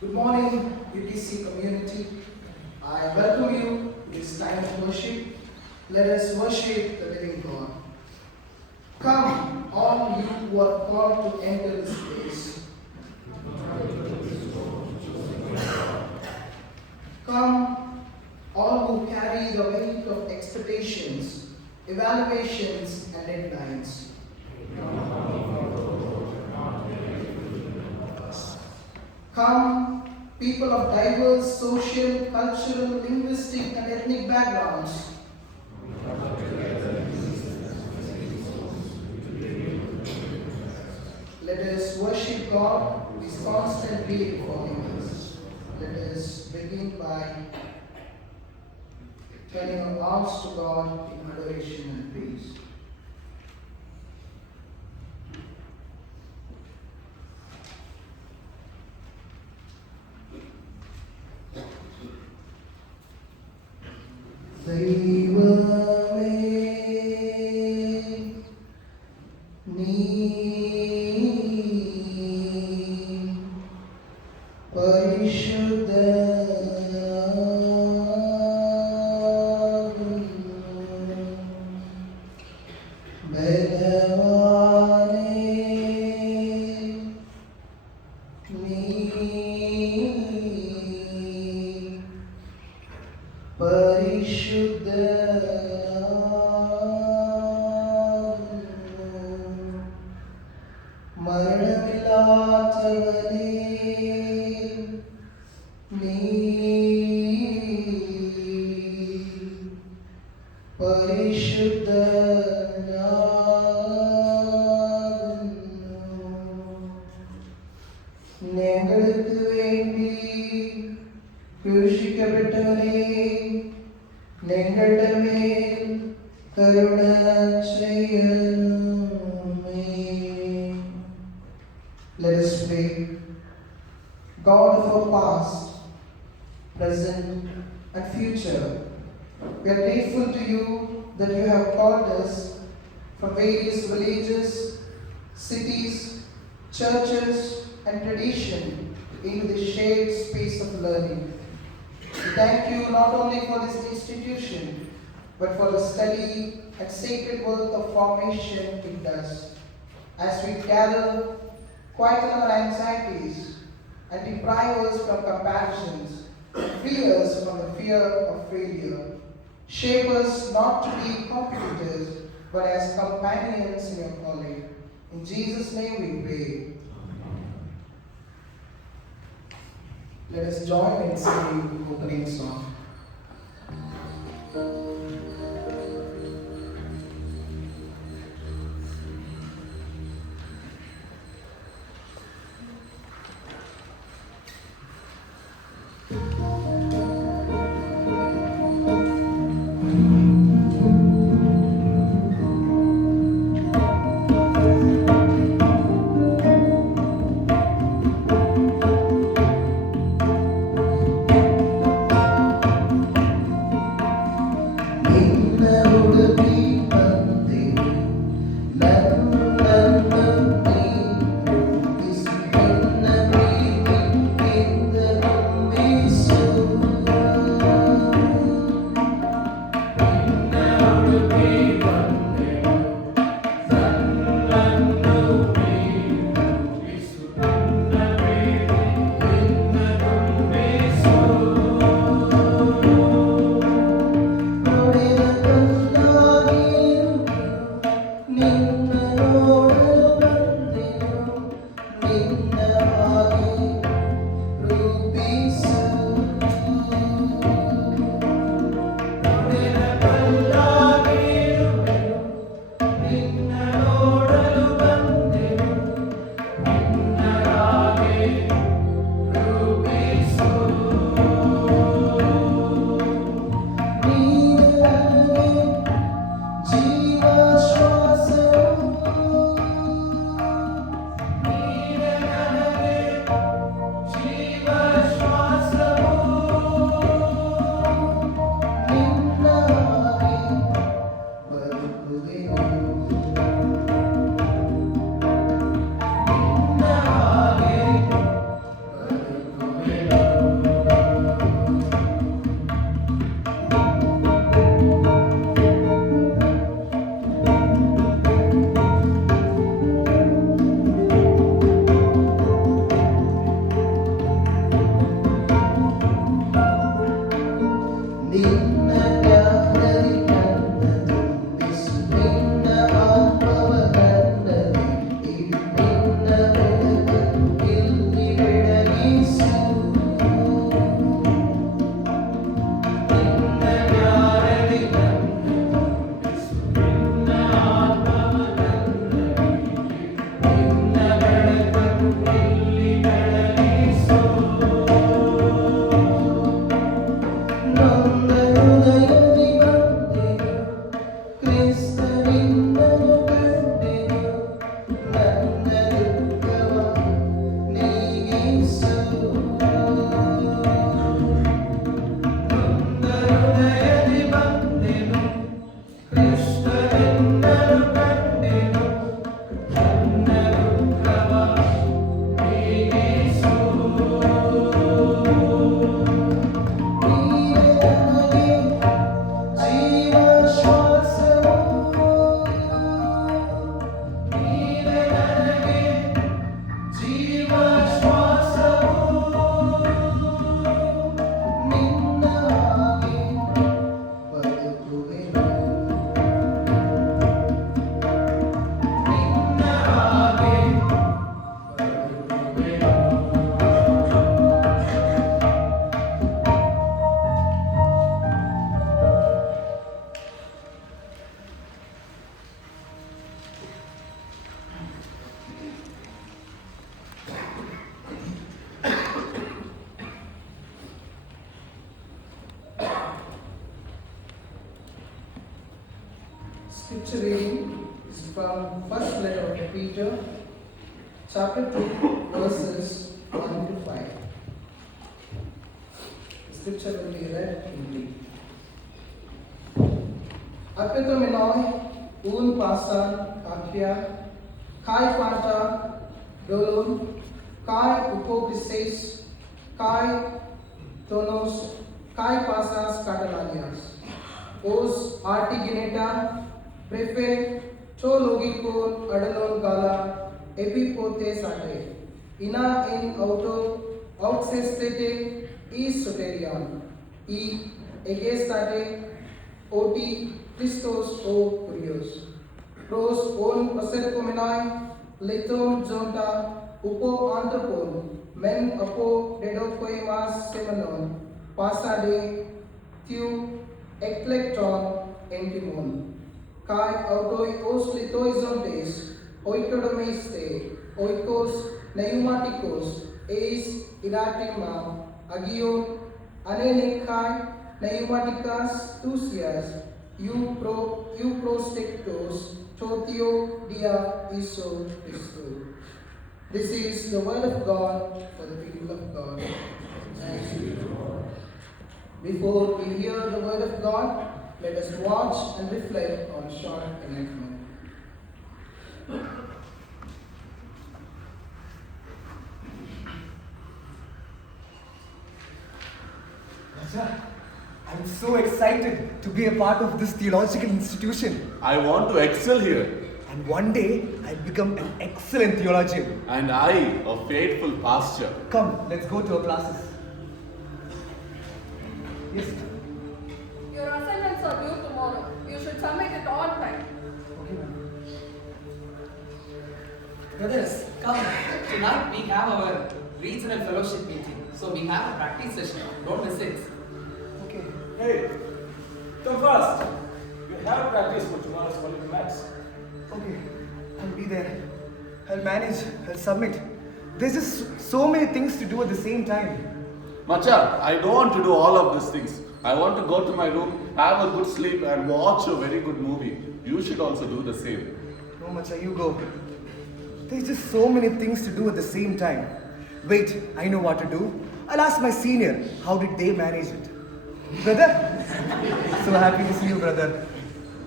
Good morning, UTC community. I welcome you to this time of worship. Let us worship the living God. Come, all you who are called to enter this place. Come, all who carry the weight of expectations, evaluations, and deadlines. Come, people of diverse social, cultural, linguistic, and ethnic backgrounds. Let us worship God who is constantly informing us. Let us begin by turning our arms to God in adoration and praise. ദൈവമേ നീ ഞങ്ങൾക്ക് വേണ്ടി ക്രൂശിക്കപ്പെട്ടവരെ ഞങ്ങളുടെ മേൽ കരുണ ചെയ്യണമേ. Let us pray. God of our past, present, and future, we are grateful to you that you have called us from various villages, cities, churches, and tradition into the shared space of learning. We thank you not only for this institution, but for the study and sacred work of formation it does. As we gather, quieten our anxieties and deprive us from comparisons, free us from the fear of failure. Shape us not to be competitors, but as companions in your calling. In Jesus' name we pray. Let us join in singing the opening song. Peace scripture reading is from first letter of Peter, chapter 2, verses 1 to 5. The scripture will be read in brief. Apito Minoy, Un Pasan, Kapia, Kai Panta, Dolun, Kai Upokrises, Kai Tonos, Kai Pasas Catalanias, Os Artigineta, Prefe, Cho Logikon, Adalon Gala, Epipote Sate, Ina in Auto, Auxestete, is Soterian, E Egestate, Oti, Christos O Kurios, Pros on Pasercomenai, Lithon Zonta, Upo Anthropon, Men Apo Dedokoimas Semanon, Pasade, Thew, Eclecton, Entimon, Kai Autoi Os Lithoizontes, Oikodomeste, Oikos, Neumaticos, Eis Iratima, Agion, Anenikai, Neumaticas, Tusias, Euprostectos, Totio, Dia, Iso, Christo. This is the word of God for the people of God. Thanks be to God. Before we hear the word of God, let us watch and reflect on a short enactment. Raja, I'm so excited to be a part of this theological institution. I want to excel here. And one day, I'll become an excellent theologian. And I, a faithful pastor. Come, let's go to our classes. Yes. Your assignments are due tomorrow. You should submit it on time. Okay, ma'am. Brothers, come. Tonight we have our regional fellowship meeting. So we have a practice session. Don't miss it. Okay. Hey, come fast. We have practice for tomorrow's Olympic match. Okay. I'll be there. I'll manage. I'll submit. There's just so many things to do at the same time. Macha, I don't want to do all of these things. I want to go to my room, have a good sleep, and watch a very good movie. You should also do the same. No, Macha, you go. There's just so many things to do at the same time. Wait, I know what to do. I'll ask my senior, how did they manage it? Brother? So happy to see you, brother.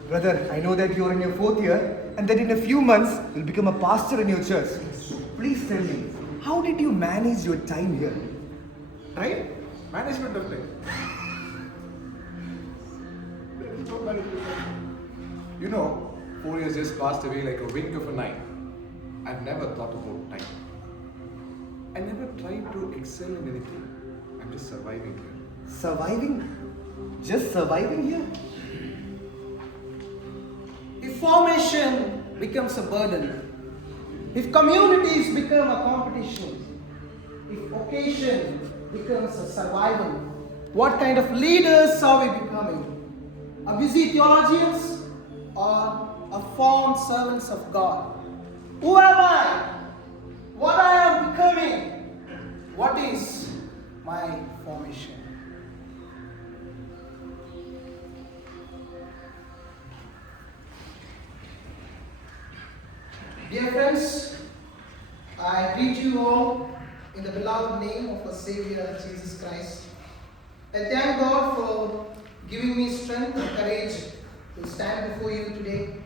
Brother, I know that you're in your 4th year and that in a few months you'll become a pastor in your church. Please tell me, how did you manage your time here? Right? Management of time. There is no management. You know, 4 years just passed away like a wink of an eye. I've never thought about time. I never tried to excel in anything. I'm just surviving here. Surviving? Just surviving here? If formation becomes a burden, if communities become a competition, if occasion becomes a survival, what kind of leaders are we becoming? A busy theologians or a formed servants of God? Who am I? What I am becoming? What is my formation? Dear friends, I greet you all in the beloved name of our Savior Jesus Christ. I thank God for giving me strength and courage to stand before you today.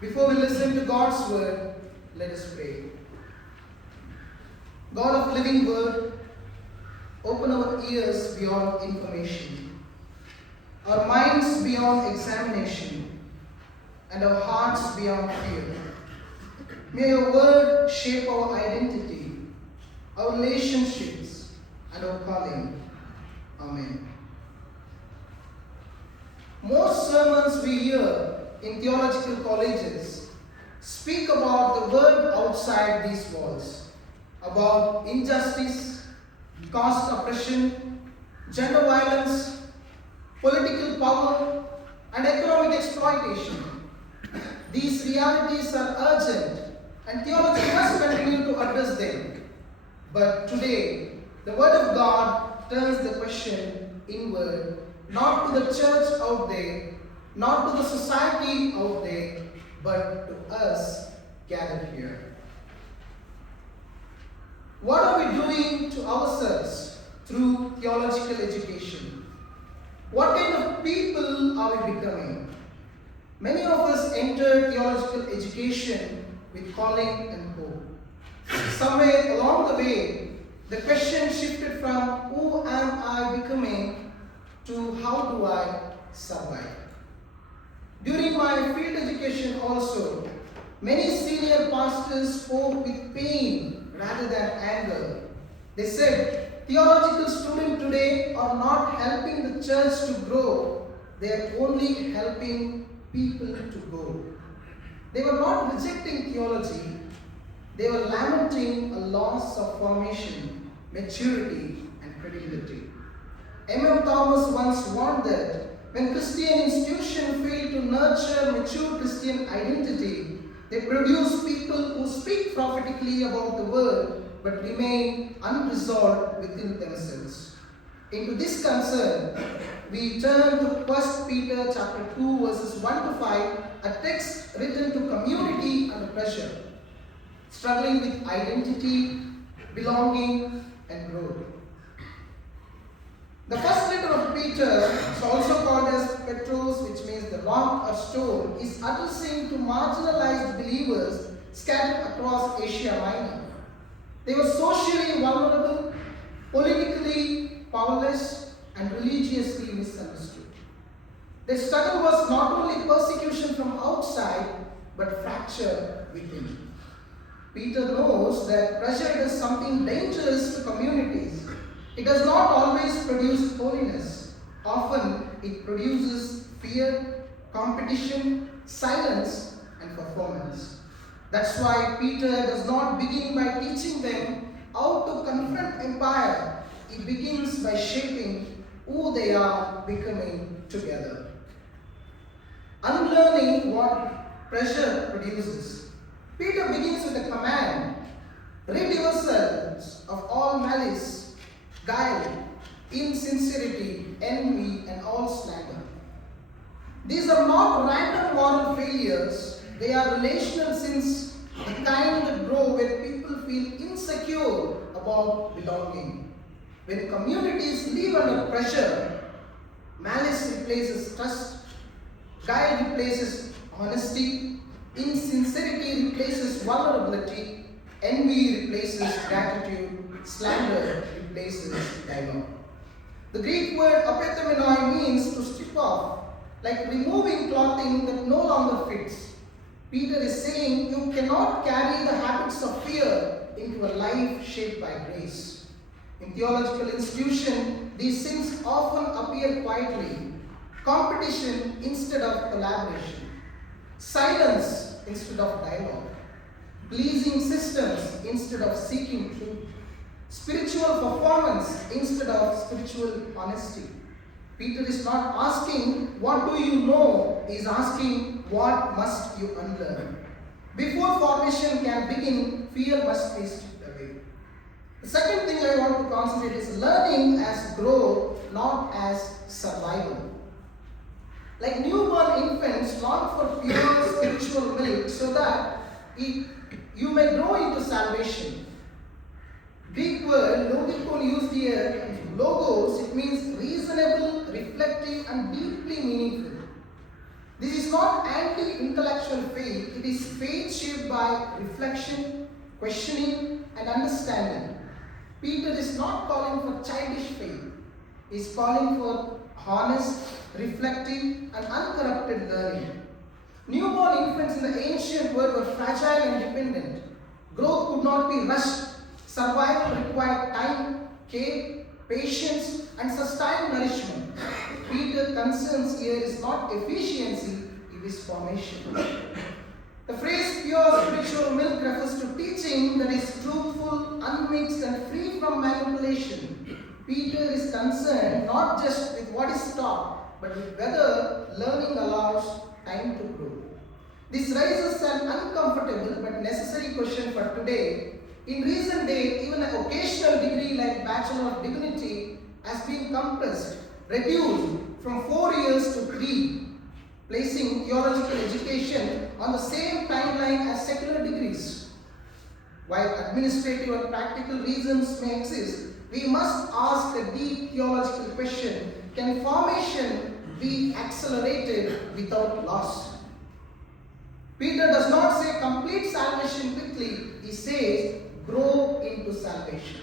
Before we listen to God's word, let us pray. God of living word, open our ears beyond information, our minds beyond examination, and our hearts beyond fear. May your word shape our identity, our relationships, and our calling. Amen. Most sermons we hear in theological colleges speak about the world outside these walls, about injustice, caste oppression, gender violence, political power, and economic exploitation. These realities are urgent, and theology must continue to address them. But today, the Word of God turns the question inward, not to the church out there, not to the society out there, but to us gathered here. What are we doing to ourselves through theological education? What kind of people are we becoming? Many of us enter theological education with calling and hope. Somewhere along the way, the question shifted from who am I becoming to how do I survive? During my field education also, many senior pastors spoke with pain rather than anger. They said, theological students today are not helping the church to grow, they are only helping people to go. They were not rejecting theology, they were lamenting a loss of formation, maturity, and credibility. M.M. Thomas once warned that when Christian institutions fail to nurture mature Christian identity, they produce people who speak prophetically about the word but remain unresolved within themselves. Into this concern, we turn to 1 Peter chapter 2 verses 1 to 5, a text written to community under pressure, struggling with identity, belonging, and growth. The first letter of Peter is also called as Petros, which means the rock or stone, is addressing to marginalized believers scattered across Asia Minor. They were socially vulnerable, politically powerless, and religiously misunderstood. Their struggle was not only persecution from outside, but fracture within. Peter knows that pressure does something dangerous to communities. It does not always produce holiness. Often it produces fear, competition, silence, and performance. That's why Peter does not begin by teaching them how to confront empire. He begins by shaping who they are becoming together. Unlearning what pressure produces. Peter begins with a command: rid yourselves of all malice, guile, insincerity, envy, and all slander. These are not random moral failures, they are relational sins, the kind that grow when people feel insecure about belonging. When communities live under pressure, malice replaces trust, guile replaces honesty, insincerity replaces vulnerability, envy replaces gratitude, slander replaces dialogue. The Greek word apethemenoi means to strip off, like removing clothing that no longer fits. Peter is saying you cannot carry the habits of fear into a life shaped by grace. In theological institutions, these sins often appear quietly: competition instead of collaboration, silence instead of dialogue, pleasing systems instead of seeking truth, spiritual performance instead of spiritual honesty. Peter is not asking, what do you know? He is asking, what must you unlearn? Before formation can begin, fear must be stripped away. The second thing I want to concentrate is learning as growth, not as survival. Like newborn infants long for pure spiritual milk so that you may grow into salvation. Greek word logikon used here, logos, it means reasonable, reflective, and deeply meaningful. This is not anti-intellectual faith, it is faith shaped by reflection, questioning, and understanding. Peter is not calling for childish faith, he is calling for honest, reflective, and uncorrupted learning. Newborn infants in the ancient world were fragile and dependent. Growth could not be rushed. Survival required time, care, patience, and sustained nourishment. Peter's concerns here is not efficiency, it is formation. The phrase pure spiritual milk refers to teaching that is truthful, unmixed, and free from manipulation. Peter is concerned not just with what is taught, but with whether learning allows time to grow. This raises an uncomfortable but necessary question for today. In recent days, even an occasional degree like Bachelor of Divinity has been compressed, reduced from 4 years to 3, placing theological education on the same timeline as secular degrees. While administrative and practical reasons may exist, we must ask a deep theological question: can formation be accelerated without loss? Peter does not say complete salvation quickly, he says grow into salvation.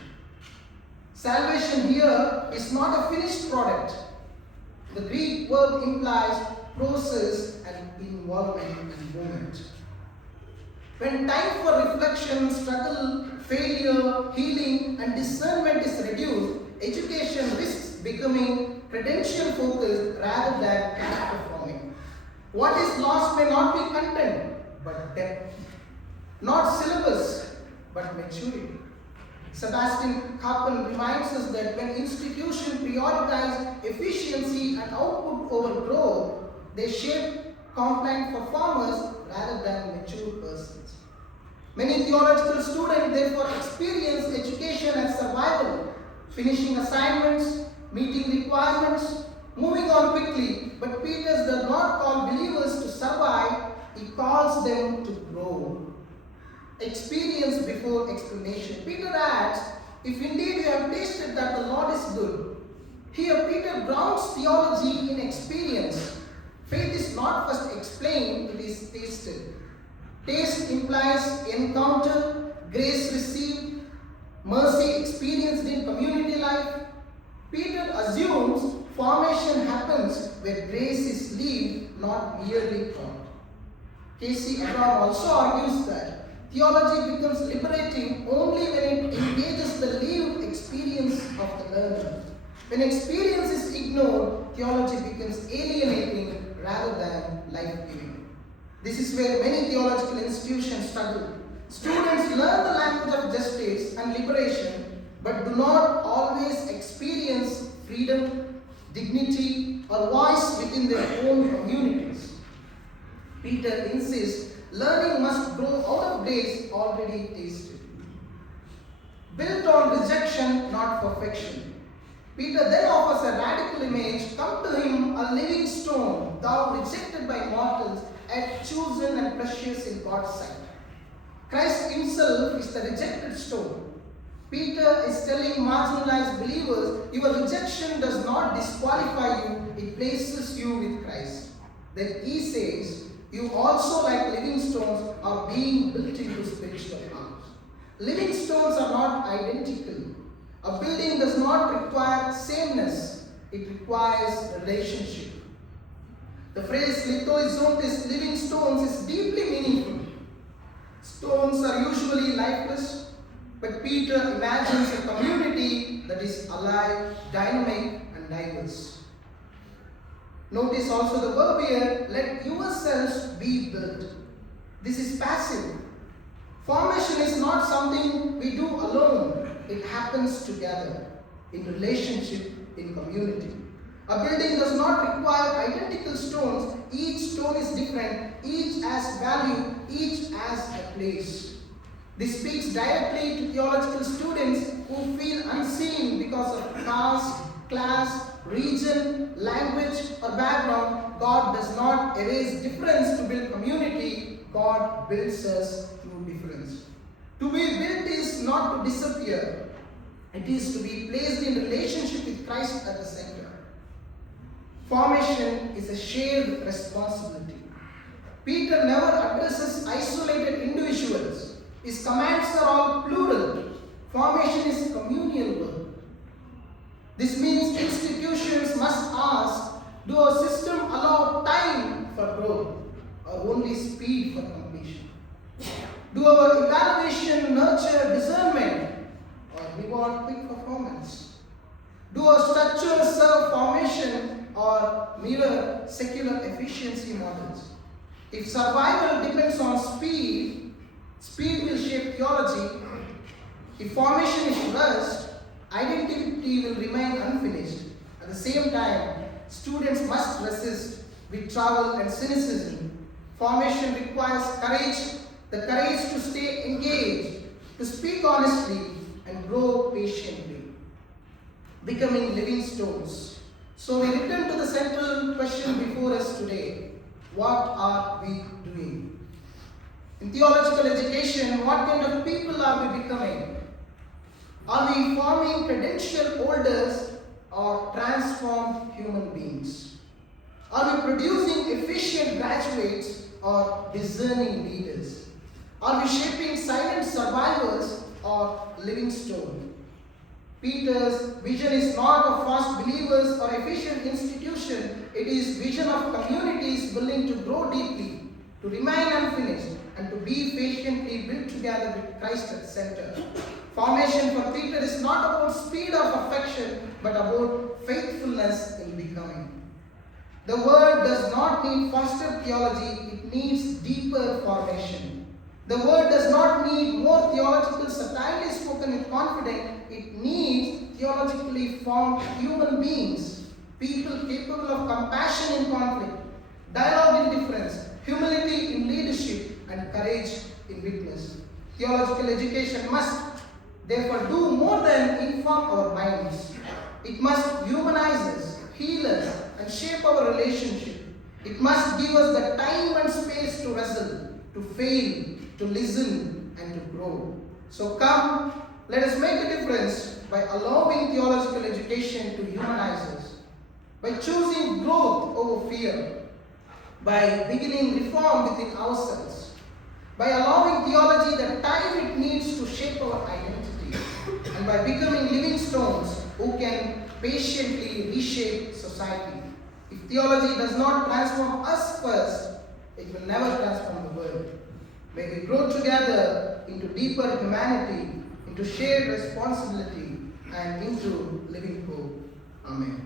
Salvation here is not a finished product. The Greek word implies process and involvement and movement. When time for reflection, struggle, failure, healing, and discernment is reduced, education risks becoming credential focused rather than character forming. What is lost may not be content, but depth. Not syllabus, but maturity. Sebastian Kappen reminds us that when institutions prioritize efficiency and output over growth, they shape compliant performers rather than mature persons. Many theological students therefore experience education as survival, finishing assignments, meeting requirements, moving on quickly. But Peter does not call believers to survive, he calls them to grow. Experience before explanation. Peter adds, if indeed you have tasted that the Lord is good. Here Peter grounds theology in experience. Faith is not first explained, it is tasted. Taste implies encounter, grace received, mercy experienced in community life. Peter assumes formation happens where grace is lived, not merely taught. K.C. Abraham also argues that theology becomes liberating only when it engages the lived experience of the learner. When experience is ignored, theology becomes alienating rather than life-giving. This is where many theological institutions struggle. Students learn the language of justice and liberation, but do not always experience freedom, dignity, or voice within their own communities. Peter insists learning must grow out of grace already tasted. Built on rejection, not perfection. Peter then offers a radical image. Come to him, a living stone, thou rejected by mortals, yet chosen and precious in God's sight. Christ himself is the rejected stone. Peter is telling marginalized believers, your rejection does not disqualify you, it places you with Christ. Then he says, you also, like living stones, are being built into spiritual house. Living stones are not identical. A building does not require sameness, it requires relationship. The phrase lithoizontis, living stones, is deeply meaningful. Stones are usually lifeless, but Peter imagines a community that is alive, dynamic, and diverse. Notice also the verb here, let yourselves be built. This is passive. Formation is not something we do alone. It happens together, in relationship, in community. A building does not require identical stones. Each stone is different. Each has value. Each has a place. This speaks directly to theological students who feel unseen because of caste, class, region, language, or background. God does not erase difference to build community. God builds us through difference. To be built is not to disappear. It is to be placed in relationship with Christ at the center. Formation is a shared responsibility. Peter never addresses isolated individuals. His commands are all plural. Formation is communal work. This means institutions must ask, do our system allow time for growth or only speed for completion? Do our evaluation nurture discernment or reward quick performance? Do our structures serve formation or mirror secular efficiency models? If survival depends on speed, speed will shape theology. If formation is rushed, identity will remain unfinished. At the same time, students must resist with travel and cynicism. Formation requires courage, the courage to stay engaged, to speak honestly, and grow patiently, becoming living stones. So we return to the central question before us today. what are we doing? In theological education, what kind of people are we becoming? Are we forming credential holders or transformed human beings? Are we producing efficient graduates or discerning leaders? Are we shaping silent survivors or living stone? Peter's vision is not of fast believers or efficient institution. It is vision of communities willing to grow deeply, to remain unfinished, and to be patiently built together with Christ at the center. Formation for Peter is not about speed of affection, but about faithfulness in becoming. The word does not need faster theology, it needs deeper formation. The word does not need more theological certainty spoken with confidence, it needs theologically formed human beings, people capable of compassion in conflict, dialogue in difference, humility in leadership, and courage in witness. Theological education must therefore do more than inform our minds. It must humanize us, heal us, and shape our relationship. It must give us the time and space to wrestle, to fail, to listen, and to grow. So come, let us make a difference by allowing theological education to humanize us, by choosing growth over fear, by beginning reform within ourselves, by allowing theology the time it needs to shape our identity, and by becoming living stones who can patiently reshape society. If theology does not transform us first, it will never transform the world. May we grow together into deeper humanity, into shared responsibility, and into living hope. Amen.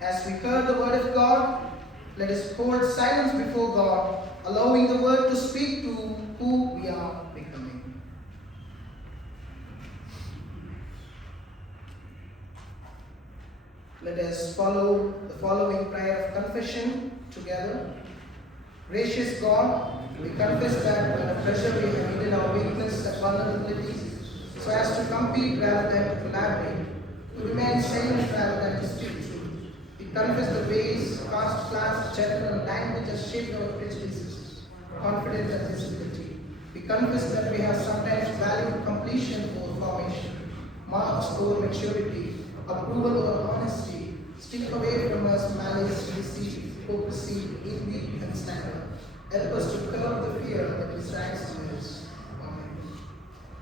As we heard the word of God, let us hold silence before God, allowing the word to speak to who we are becoming. Let us follow the following prayer of confession together. Gracious God, we confess that by the pressure we have hidden our weakness and vulnerabilities, so as to compete rather than to collaborate, to remain silent rather than to speak truth. We confess the ways, caste, class, gender, and language has shaped our prejudices, confidence, and disability. We confess that we have sometimes valued completion over formation, marks over maturity, approval over honesty. Stick away from us malice, deceit, hypocrisy, envy, and slander. Help us to curb the fear that distracts us. Amen.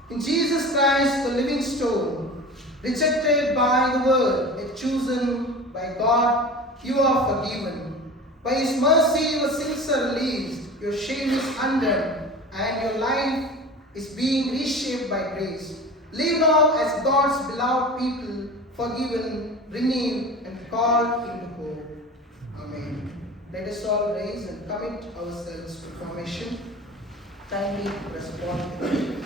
In Jesus Christ, the living stone, rejected by the world, yet chosen by God, you are forgiven. By His mercy, your sins are released, your shame is undone, and your life is being reshaped by grace. Live now as God's beloved people, forgiven, renewed, and called into hope. Amen. Let us all rise and commit ourselves to formation. Kindly respond with me.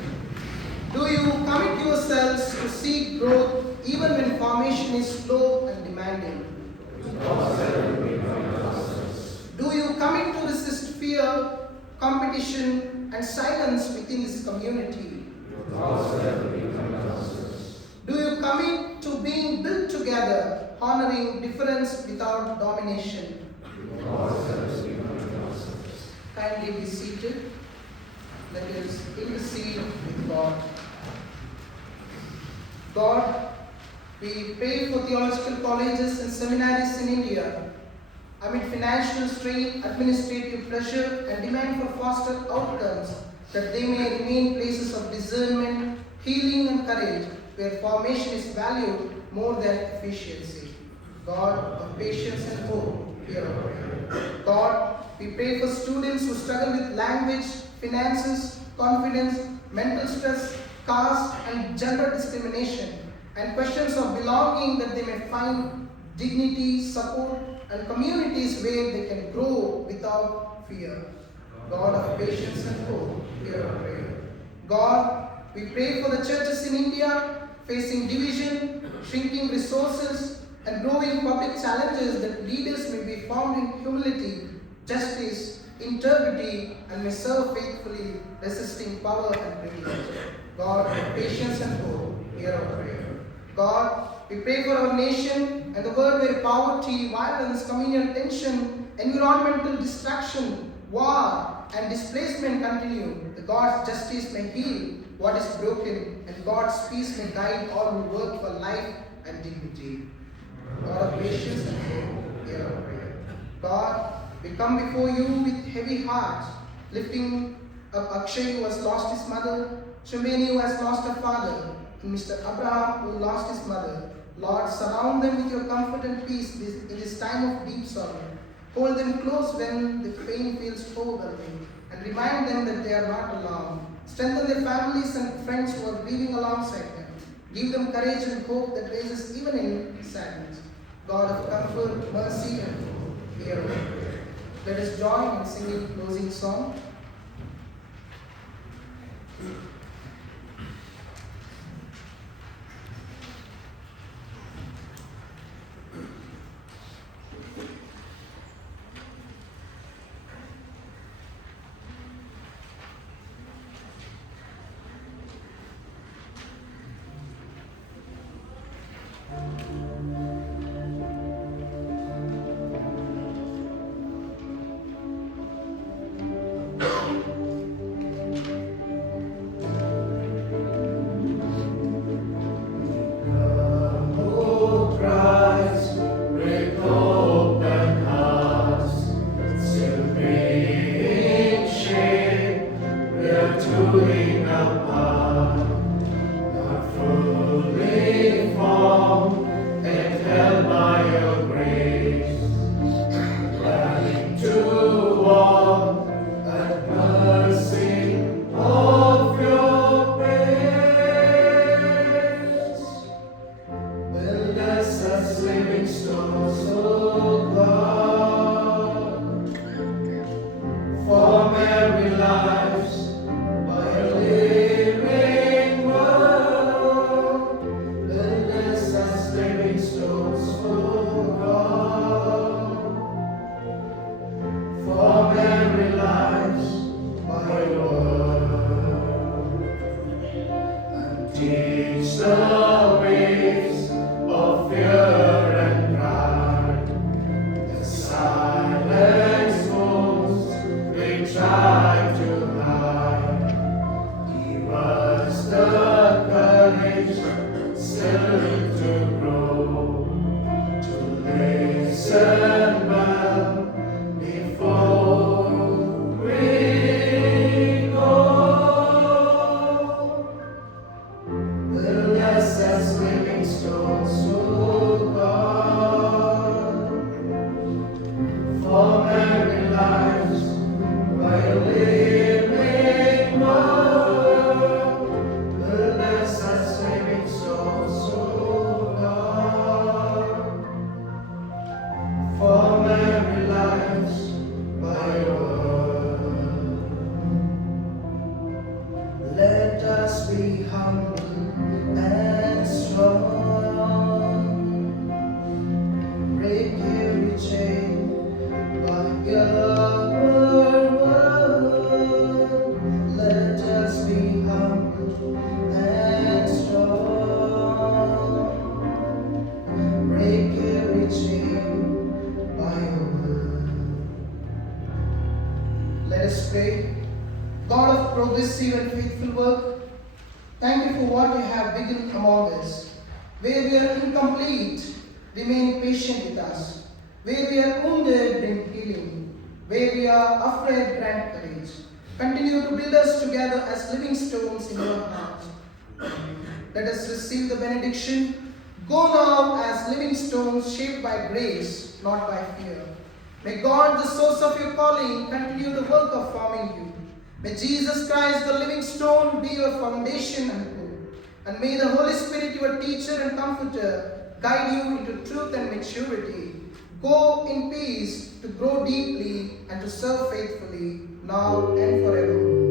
Do you commit yourselves to seek growth even when formation is slow and demanding? Do you commit to resist fear, competition, and silence within this community? Do you commit to being built together, honoring difference without domination? Kindly be seated. Let us intercede with God. God, we pray for theological colleges and seminaries in India. Amid financial strain, administrative pressure, and demand for faster outcomes, that they may remain places of discernment, healing, and courage, where formation is valued more than efficiency. God of patience and hope, hear our prayer. God, we pray for students who struggle with language, finances, confidence, mental stress, caste, and gender discrimination, and questions of belonging, that they may find dignity, support, and communities where they can grow without fear. God of patience and hope, hear our prayer. God, we pray for the churches in India facing division, shrinking resources, and growing public challenges, that leaders may be found in humility, justice, integrity, and may serve faithfully, resisting power and privilege. God, with patience and hope, hear our prayer. God, We pray for our nation and the world where poverty, violence, communal tension, environmental destruction, war, and displacement continue. The God's justice may heal what is broken, and God's peace may guide all who work for life and dignity. God of patience and hope, hear our prayer. God, we come before you with heavy hearts, lifting up Akshay who has lost his mother, Shumeni who has lost her father, and Mr. Abraham who lost his mother. Lord, surround them with your comfort and peace in this time of deep sorrow. Hold them close when the pain feels overwhelming, and remind them that they are not alone. Strengthen their families and friends who are grieving alongside them. Give them courage and hope that raises even in sadness. God of comfort, mercy, and hope, hear our prayer. Let us join in singing closing song. Let us receive the benediction. Go now as living stones shaped by grace, not by fear. May God, the source of your calling, continue the work of forming you. May Jesus Christ, the living stone, be your foundation and hope. And may the Holy Spirit, your teacher and comforter, guide you into truth and maturity. Go in peace to grow deeply and to serve faithfully, now and forever.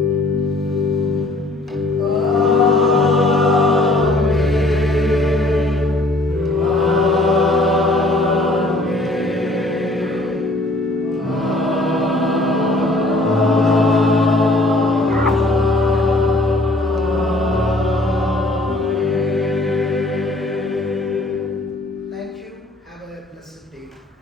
precipitate.